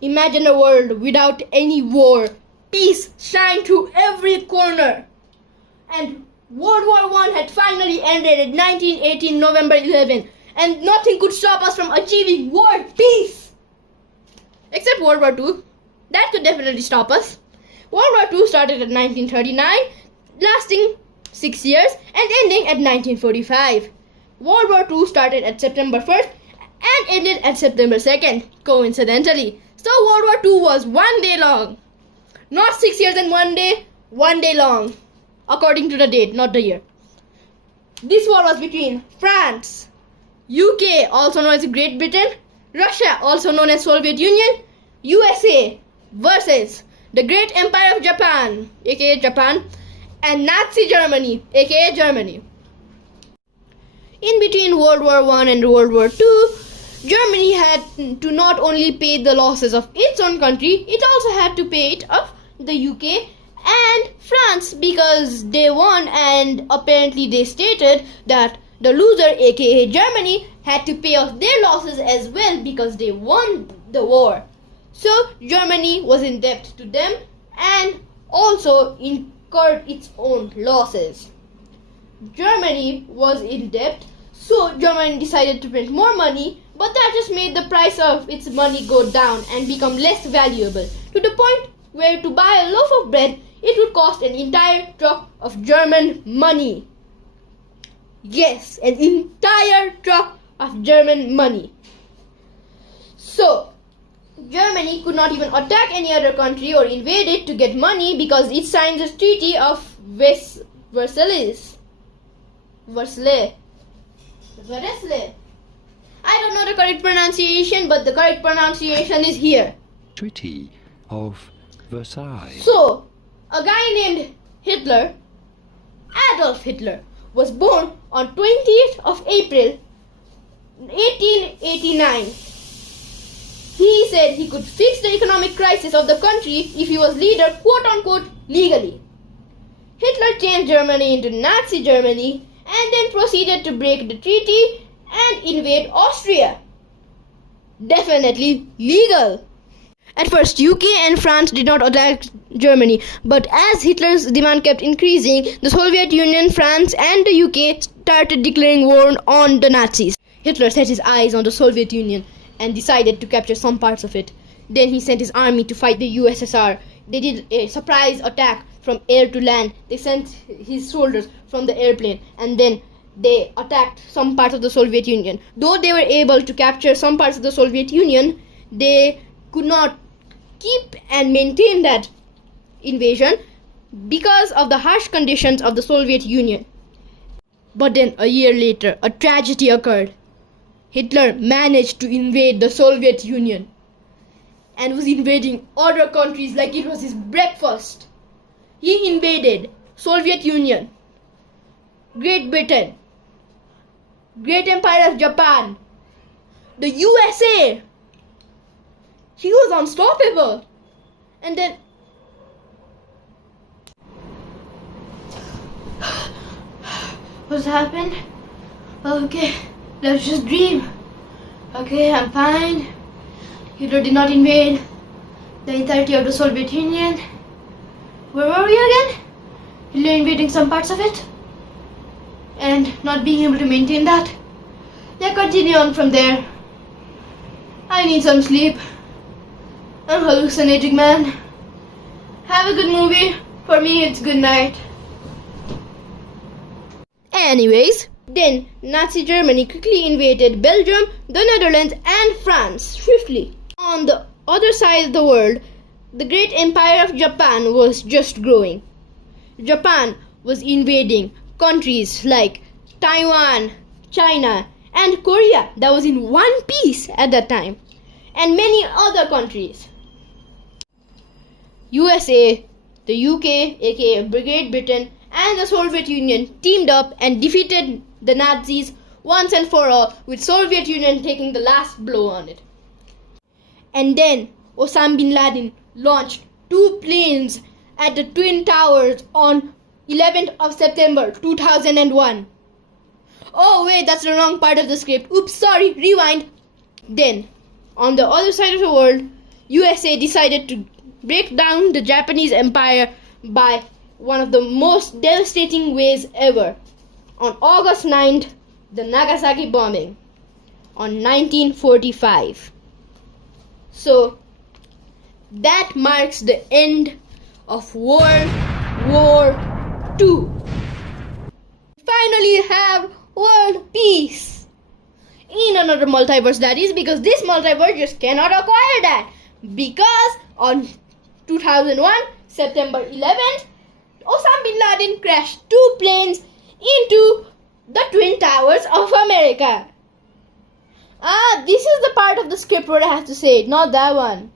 Imagine a world without any war. Peace shine through every corner. And World War I had finally ended in 1918 November 11, and nothing could stop us from achieving world peace. Except World War II. That could definitely stop us. World War II started in 1939, lasting 6 years and ending at 1945. World War II started at September 1st and ended at September 2nd, coincidentally. So World War II was 1 day long. Not 6 years and 1 day long. According to the date, not the year. This war was between France, UK, also known as Great Britain, Russia, also known as Soviet Union, USA versus the Great Empire of Japan, aka Japan, and Nazi Germany, aka Germany. In between World War I and World War II, Germany had to not only pay the losses of its own country, it also had to pay it of the UK and France, because they won, and apparently they stated that the loser, aka Germany, had to pay off their losses as well because they won the war. So Germany was in debt to them and also incurred its own losses. Germany was in debt, so Germany decided to print more money, but that just made the price of its money go down and become less valuable, to the point where to buy a loaf of bread it would cost an entire truck of German money. Yes, an entire truck of German money. So Germany could not even attack any other country or invade it to get money because it signed the Treaty of Versailles. Versailles. I don't know the correct pronunciation, but the correct pronunciation is here. Treaty of Versailles. So, a guy named Hitler, Adolf Hitler, was born on 20th of April 1889. He said he could fix the economic crisis of the country if he was leader, quote-unquote, legally. Hitler changed Germany into Nazi Germany and then proceeded to break the treaty and invade Austria. Definitely legal. At first, UK and France did not attack Germany, but as Hitler's demand kept increasing, the Soviet Union, France and the UK started declaring war on the Nazis. Hitler set his eyes on the Soviet Union and decided to capture some parts of it. Then he sent his army to fight the USSR. They did a surprise attack from air to land. They sent his soldiers from the airplane, and then they attacked some parts of the Soviet Union. Though they were able to capture some parts of the Soviet Union, they could not keep and maintain that invasion because of the harsh conditions of the Soviet Union. But then a year later, a tragedy occurred. Hitler managed to invade the Soviet Union and was invading other countries like it was his breakfast. He invaded Soviet Union, Great Britain, Great Empire of Japan, the USA. He was unstoppable. And then what's happened? Okay, let's just dream. Okay, I'm fine. Hitler did not invade the entirety of the Soviet Union. Where were we again? Hitler invading some parts of it and not being able to maintain that. Yeah, continue on from there. I need some sleep. I'm hallucinating, man. Have a good movie. For me, it's good night. Anyways, then Nazi Germany quickly invaded Belgium, the Netherlands and France swiftly. On the other side of the world, the Great Empire of Japan was just growing. Japan was invading countries like Taiwan, China and Korea that was in one piece at that time, and many other countries. USA, the UK, aka Great Britain, and the Soviet Union teamed up and defeated the Nazis once and for all, with Soviet Union taking the last blow on it. And then Osama bin Laden launched 2 planes at the Twin Towers on 11th of September 2001. Oh wait, that's the wrong part of the script. Oops, sorry, rewind. Then, on the other side of the world, USA decided to break down the Japanese empire by one of the most devastating ways ever. On August 9th, the Nagasaki bombing on 1945. So that marks the end of World War II. Finally have world peace in another multiverse, that is because this multiverse just cannot acquire that, because on 2001 September 11th, Osama bin Laden crashed 2 planes into the Twin Towers of America. This is the part of the script where I have to say it, not that one.